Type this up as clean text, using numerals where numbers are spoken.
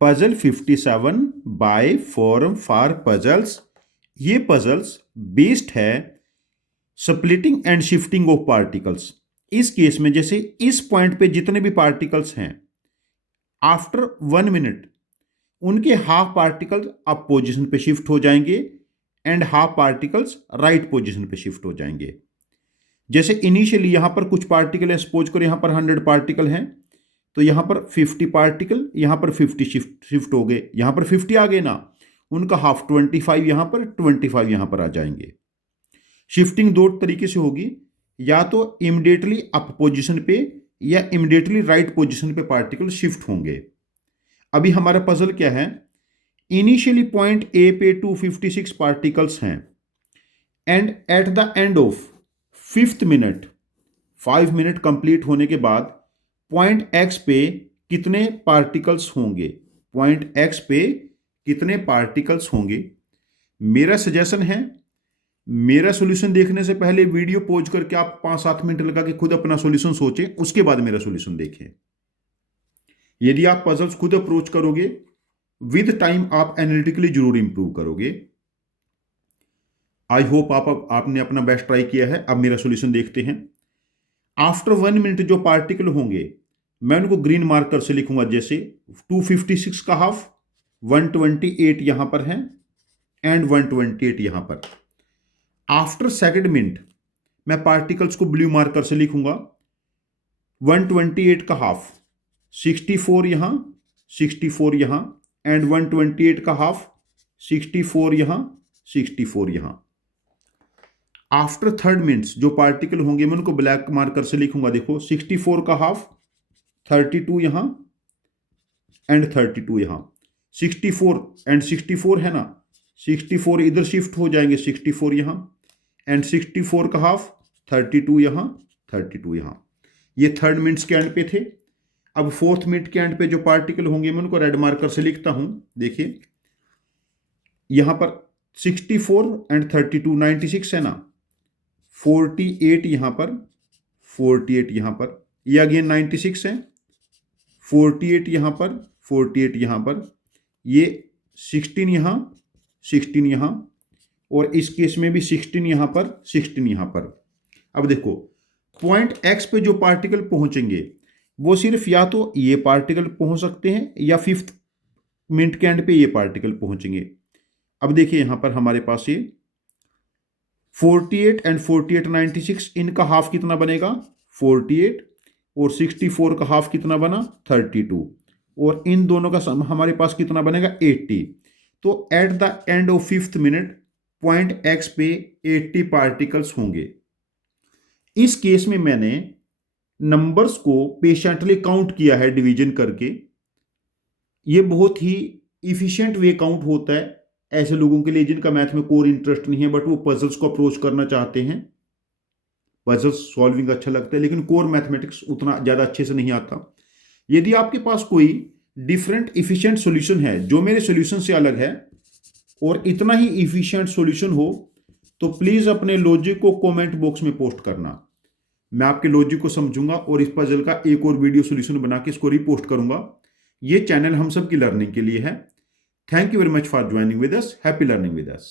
Puzzle 57 बाय forum for puzzles. ये puzzles based है splitting and shifting of particles. इस केस में जैसे इस पॉइंट पे जितने भी पार्टिकल्स हैं, आफ्टर 1 मिनट उनके हाफ पार्टिकल्स अप पोजिशन पे शिफ्ट हो जाएंगे and half particles right position पे शिफ्ट हो जाएंगे। जैसे इनिशियली यहां पर कुछ पार्टिकल है, सपोज करो यहां पर 100 पार्टिकल हैं, तो यहां पर 50 पार्टिकल यहां पर 50 शिफ्ट हो गए, यहां पर 50 आ गए ना, उनका हाफ 25 यहां पर 25 यहां पर आ जाएंगे। शिफ्टिंग दो तरीके से होगी, या तो इमिडिएटली अप पोजीशन पे या इमिडिएटली राइट पोजीशन पे पार्टिकल शिफ्ट होंगे। अभी हमारा पजल क्या है, इनिशियली पॉइंट ए पे 256 पार्टिकल्स हैं and at the end of 5th minute, 5 minute complete होने के बाद पॉइंट एक्स पे कितने पार्टिकल्स होंगे, पॉइंट एक्स पे कितने पार्टिकल्स होंगे। मेरा सजेशन है, मेरा सॉल्यूशन देखने से पहले वीडियो पॉज करके आप 5-7 मिनट लगा के खुद अपना सॉल्यूशन सोचें, उसके बाद मेरा सॉल्यूशन देखें। यदि आप पजल्स खुद अप्रोच करोगे विद टाइम, आप एनालिटिकली जरूर इंप्रूव करोगे। आई होप आपने अपना बेस्ट ट्राई किया है। अब मेरा सॉल्यूशन देखते हैं। आफ्टर 1 मिनट जो पार्टिकल होंगे मैं उनको ग्रीन मार्कर से लिखूंगा, जैसे 256 का हाफ, 128 यहां पर है एंड 128 यहां पर। आफ्टर 2nd मिनट मैं पार्टिकल्स को ब्लू मार्कर से लिखूंगा, 128 का हाफ, 64 यहां, 64 यहां एंड 128 का हाफ, 64 यहां, 64 यहां। आफ्टर 3rd मिनट्स जो पार्टिकल होंगे मैं उनको ब्लैक मार्कर से लिखूंगा, देखो 64 का हाफ, 32 यहां एंड 32 यहां। 64 एंड 64 है ना, 64 इधर शिफ्ट हो जाएंगे, 64 यहां एंड 64 का हाफ, 32 यहां, 32 यहां। ये 3rd मिनट्स के एंड पे थे। अब 4th मिनट के एंड पे जो पार्टिकल होंगे मैं उनको रेड मार्कर से लिखता हूं, देखिए यहां पर 64 एंड 32, 96 है ना, 48 यहां पर, 48 यहां पर, ये अगेन 96 है, 48 यहां पर, 48 यहां पर, ये 16 यहां, 16 यहां और इस केस में भी 16 यहां पर, 16 यहां पर। अब देखो पॉइंट एक्स पे जो पार्टिकल पहुंचेंगे वो सिर्फ या तो ये पार्टिकल पहुंच सकते हैं या 5th मिनट के एंड पे ये पार्टिकल पहुंचेंगे। अब देखिए यहां पर हमारे पास ये 48 एंड 48, 96, इनका हाफ कितना बनेगा 48 और 64 का हाफ कितना बना 32 और इन दोनों का सम हमारे पास कितना बनेगा 80। तो at the end of 5th minute point x पे 80 पार्टिकल्स होंगे। इस केस में मैंने नंबर्स को पेशेंटली काउंट किया है डिवीजन करके। ये बहुत ही इफिशिएंट वे काउंट होता है ऐसे लोगों के लिए जिनका मैथ में कोर इंटरेस्ट नहीं है बट वो पजल्स को अप्रोच करना चाहते हैं। पजल्स सॉल्विंग अच्छा लगता है लेकिन कोर मैथमेटिक्स उतना ज़्यादा अच्छे से नहीं आता। यदि आपके पास कोई डिफरेंट इफिशिएंट सॉल्यूशन है जो मेरे सॉल्यूशन से अलग है और इतना ही इफिशिएंट सॉल्यूशन हो तो प्लीज़ अपने लॉजिक को कमेंट बॉक्स में पोस्ट करना। मैं आपके लॉजिक को समझूंगा और इस पजल का एक और वीडियो सॉल्यूशन बना के इसको रिपोस्ट करूंगा। ये चैनल हम सब की लर्निंग के लिए है। Thank you very much for joining with us. Happy learning with us.